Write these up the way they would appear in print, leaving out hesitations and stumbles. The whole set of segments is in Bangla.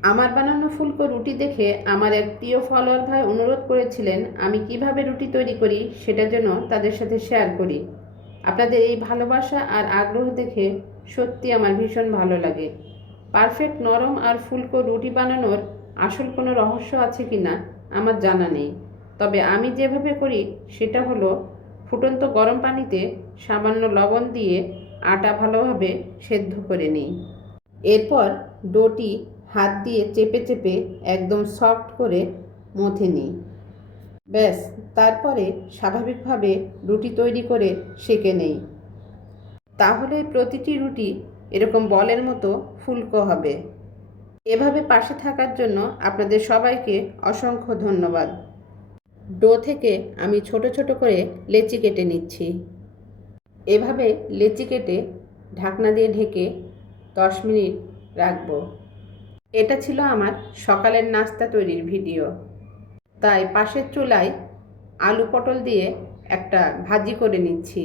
আমার বানানো ফুলকো রুটি দেখে আমার এক প্রিয় ফলোয়ার ভাই অনুরোধ করেছিলেন আমি কিভাবে রুটি তৈরি করি সেটা যেন তাদের সাথে শেয়ার করি। আপনাদের এই ভালোবাসা আর আগ্রহ দেখে সত্যি আমার ভীষণ ভালো লাগে। পারফেক্ট নরম আর ফুলকো রুটি বানানোর আসল কোনো রহস্য আছে কি না আমার জানা নেই, তবে আমি যেভাবে করি সেটা হলো ফুটন্ত গরম পানিতে সামান্য লবণ দিয়ে আটা ভালোভাবে সেদ্ধ করে নিই। এরপর ডোটি হাত দিয়ে চেপে চেপে একদম সফট করে মথে নিই। ব্যাস, তারপরে স্বাভাবিকভাবে রুটি তৈরি করে সেঁকে নেই। তাহলে প্রতিটি রুটি এরকম বলের মতো ফুলকো হবে। এভাবে পাশে থাকার জন্য আপনাদের সবাইকে অসংখ্য ধন্যবাদ। ডো থেকে আমি ছোট ছোট করে লেচি কেটে নিচ্ছি। এভাবে লেচি কেটে ঢাকনা দিয়ে ঢেকে 10 মিনিট রাখবো। এটা ছিল আমার সকালের নাস্তা তৈরির ভিডিও। তাই পাশের চুলায় আলু পটল দিয়ে একটা ভাজি করে নিচ্ছি।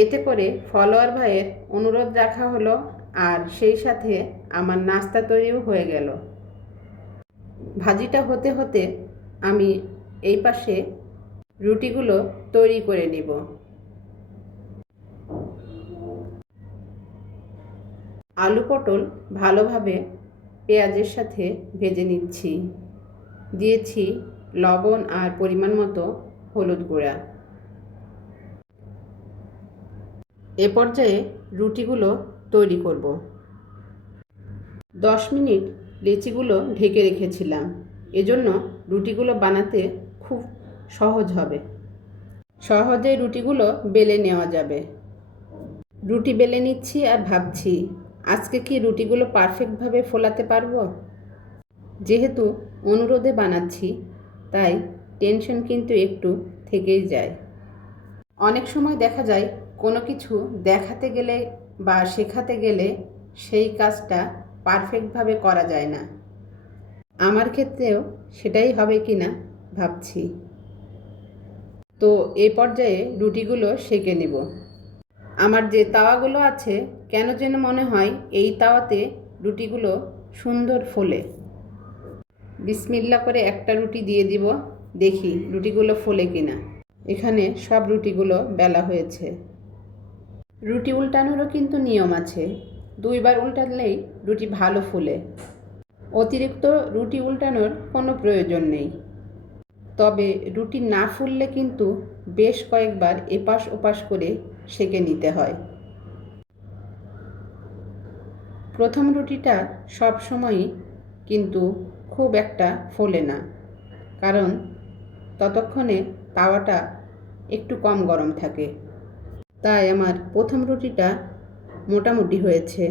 এতে করে ফলোয়ার ভাইয়ের অনুরোধ রাখা হলো আর সেই সাথে আমার নাস্তা তৈরিও হয়ে গেল। ভাজিটা হতে হতে আমি এই পাশে রুটিগুলো তৈরি করে নিব। আলু পটল ভালোভাবে পেঁয়াজের সাথে ভেজে নিচ্ছি। দিয়েছি লবণ আর পরিমাণ মতো হলুদ গুঁড়া। এ পর্যায়ে রুটিগুলো তৈরি করব। 10 মিনিট লেচিগুলো ঢেকে রেখেছিলাম, এজন্য রুটিগুলো বানাতে খুব সহজ হবে। সহজে রুটিগুলো বেলে নেওয়া যাবে। রুটি বেলে নিচ্ছি আর ভাবছি আজকে কি রুটিগুলো পারফেক্টভাবে ফোলাতে পারবো। যেহেতু অনুরোধে বানাচ্ছি তাই টেনশন কিন্তু একটু থেকেই যায়। অনেক সময় দেখা যায় কোনো কিছু দেখাতে গেলে বা শেখাতে গেলে সেই কাজটা পারফেক্টভাবে করা যায় না। আমার ক্ষেত্রেও সেটাই হবে কি না ভাবছি। তো এই পর্যায়ে রুটিগুলো সেঁকে নেব। আমার যে তাওয়াগুলো আছে কেন যেন মনে হয় এই তাওয়াতে রুটিগুলো সুন্দর ফোলে। বিসমিল্লা করে একটা রুটি দিয়ে দিব, দেখি রুটিগুলো ফোলে কিনা। এখানে সব রুটিগুলো বেলা হয়েছে। রুটি উল্টানোরও কিন্তু নিয়ম আছে, 2 বার উল্টালেই রুটি ভালো ফোলে। অতিরিক্ত রুটি উল্টানোর কোনো প্রয়োজন নেই। তবে রুটি না ফুললে কিন্তু বেশ কয়েকবার এপাশ ওপাশ করে সেঁকে নিতে হয়। প্রথম রুটিটা সব সময়ই কিন্তু খুব একটা ফোলে না, কারণ ততক্ষণে তাওয়াটা একটু কম গরম থাকে। তাই আমার প্রথম রুটিটা মোটামুটি হয়েছে।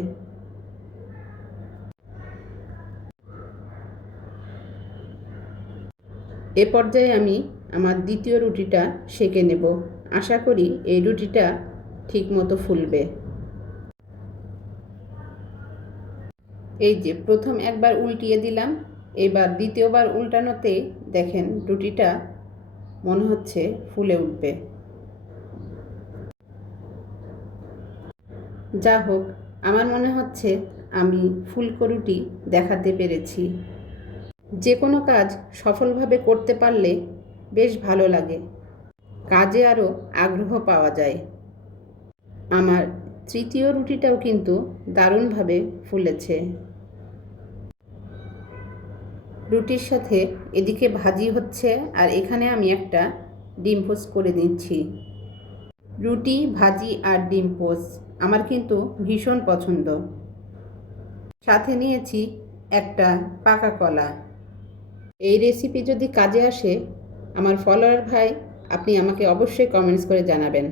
এ পর্যায়ে আমি আমার দ্বিতীয় রুটিটা সেঁকে নেব। আশা করি এই রুটিটা ঠিকমতো ফুলবে। এই যে প্রথম একবার উল্টিয়ে দিলাম, এবার দ্বিতীয়বার উল্টানোতে দেখেন রুটিটা মনে হচ্ছে ফুলে উঠবে। যা হোক, আমার মনে হচ্ছে আমি ফুলকো রুটি দেখাতে পেরেছি। যে কোনো কাজ সফলভাবে করতে পারলে বেশ ভালো লাগে, কাজে আরও আগ্রহ পাওয়া যায়। আমার তৃতীয় রুটিটাও কিন্তু দারুণভাবে ফুলেছে। রুটির সাথে এদিকে ভাজি হচ্ছে আর এখানে আমি একটা ডিম পোস্ট করে দিচ্ছি। রুটি, ভাজি আর ডিম পোস্ট আমার কিন্তু ভীষণ পছন্দ। সাথে নিয়েছি একটা পাকা কলা। এই রেসিপি যদি কাজে আসে আমার ফলোয়ার ভাই, আপনি আমাকে অবশ্যই কমেন্টস করে জানাবেন।